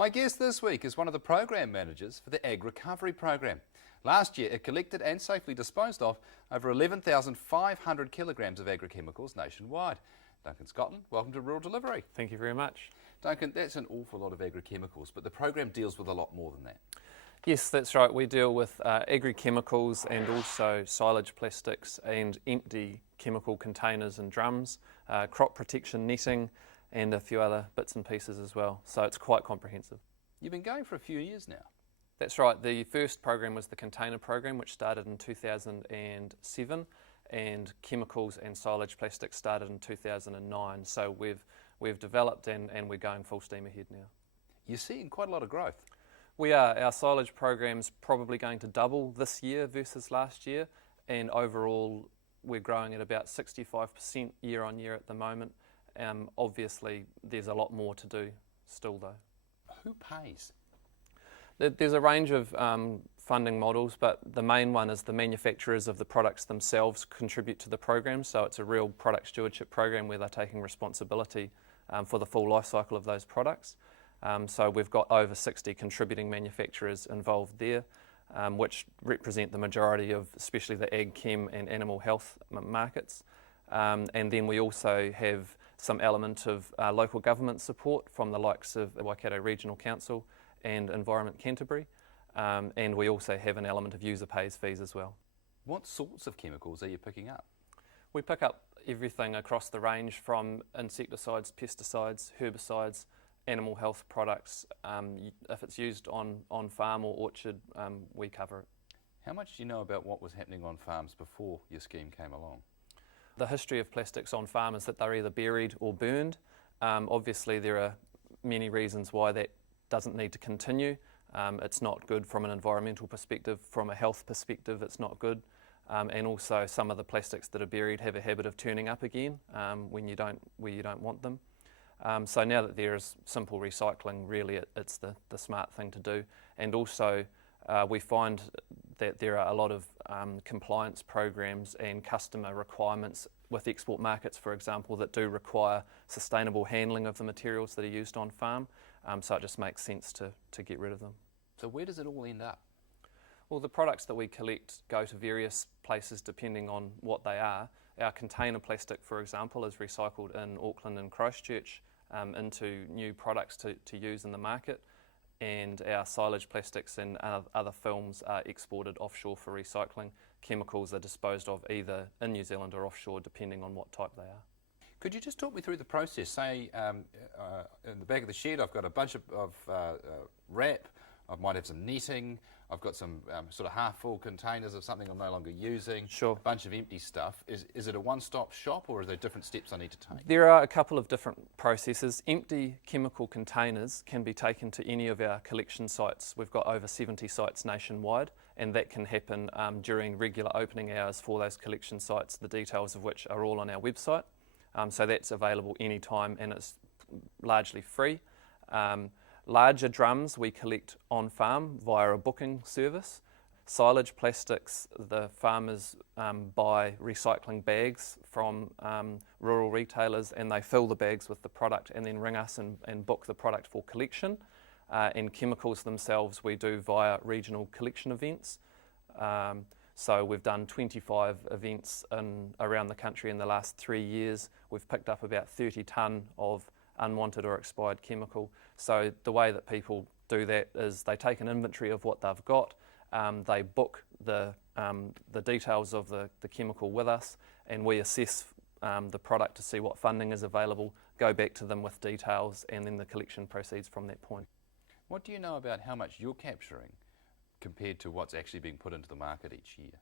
My guest this week is one of the program managers for the Agrecovery Programme. Last year it collected and safely disposed of over 11,500 kilograms of agrochemicals nationwide. Duncan Scotland, welcome to Rural Delivery. Thank you very much. Duncan, that's an awful lot of agrochemicals, but the program deals with a lot more than that. Yes, that's right. We deal with agrochemicals and also silage plastics and empty chemical containers and drums, crop protection netting, and a few other bits and pieces as well. So it's quite comprehensive. You've been going for a few years now. That's right. The first program was the container program, which started in 2007, and chemicals and silage plastics started in 2009. So we've developed and we're going full steam ahead now. You're seeing quite a lot of growth. We are. Our silage program's probably going to double this year versus last year, and overall we're growing at about 65% year on year at the moment. Obviously there's a lot more to do still though. Who pays? There's a range of funding models, but the main one is the manufacturers of the products themselves contribute to the program. So it's a real product stewardship program where they're taking responsibility for the full life cycle of those products. So we've got over 60 contributing manufacturers involved there, which represent the majority of especially the ag chem and animal health markets. And then we also have some element of local government support from the likes of the Waikato Regional Council and Environment Canterbury, and we also have an element of user pays fees as well. What sorts of chemicals are you picking up? We pick up everything across the range from insecticides, pesticides, herbicides, animal health products. If it's used on farm or orchard, we cover it. How much do you know about what was happening on farms before your scheme came along? The history of plastics on farm is that they're either buried or burned. Obviously there are many reasons why that doesn't need to continue. It's not good from an environmental perspective, from a health perspective it's not good, and also some of the plastics that are buried have a habit of turning up again where you don't want them. So now that there is simple recycling, really it's the smart thing to do. And also we find that there are a lot of compliance programs and customer requirements with export markets, for example, that do require sustainable handling of the materials that are used on farm. So it just makes sense to get rid of them. So where does it all end up? Well, the products that we collect go to various places depending on what they are. Our container plastic, for example, is recycled in Auckland and Christchurch into new products to use in the market, and our silage plastics and other films are exported offshore for recycling. Chemicals are disposed of either in New Zealand or offshore depending on what type they are. Could you just talk me through the process? Say in the back of the shed I've got a bunch of wrap, I might have some netting, I've got some sort of half full containers of something I'm no longer using, Sure. A bunch of empty stuff. Is it a one-stop shop or are there different steps I need to take? There are a couple of different processes. Empty chemical containers can be taken to any of our collection sites. We've got over 70 sites nationwide, and that can happen during regular opening hours for those collection sites, the details of which are all on our website. So that's available anytime and it's largely free. Larger drums we collect on farm via a booking service. Silage plastics, the farmers buy recycling bags from rural retailers and they fill the bags with the product and then ring us and book the product for collection. And chemicals themselves we do via regional collection events. So we've done 25 events around the country in the last 3 years. We've picked up about 30 tonne of unwanted or expired chemical. So the way that people do that is they take an inventory of what they've got, they book the details of the chemical with us, and we assess the product to see what funding is available, go back to them with details, and then the collection proceeds from that point. What do you know about how much you're capturing compared to what's actually being put into the market each year?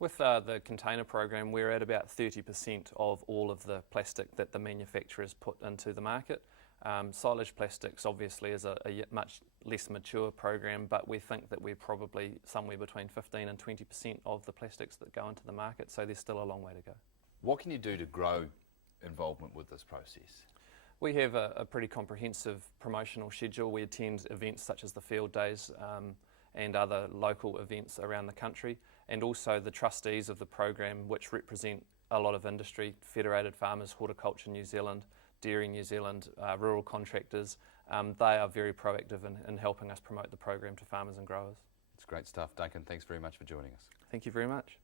With the container program, we're at about 30% of all of the plastic that the manufacturers put into the market. Silage plastics obviously is a much less mature program, but we think that we're probably somewhere between 15 and 20% of the plastics that go into the market, so there's still a long way to go. What can you do to grow involvement with this process? We have a pretty comprehensive promotional schedule. We attend events such as the field days and other local events around the country, and also the trustees of the program, which represent a lot of industry, Federated Farmers, Horticulture New Zealand, Dairy New Zealand, rural contractors, they are very proactive in helping us promote the program to farmers and growers. It's great stuff. Duncan, thanks very much for joining us. Thank you very much.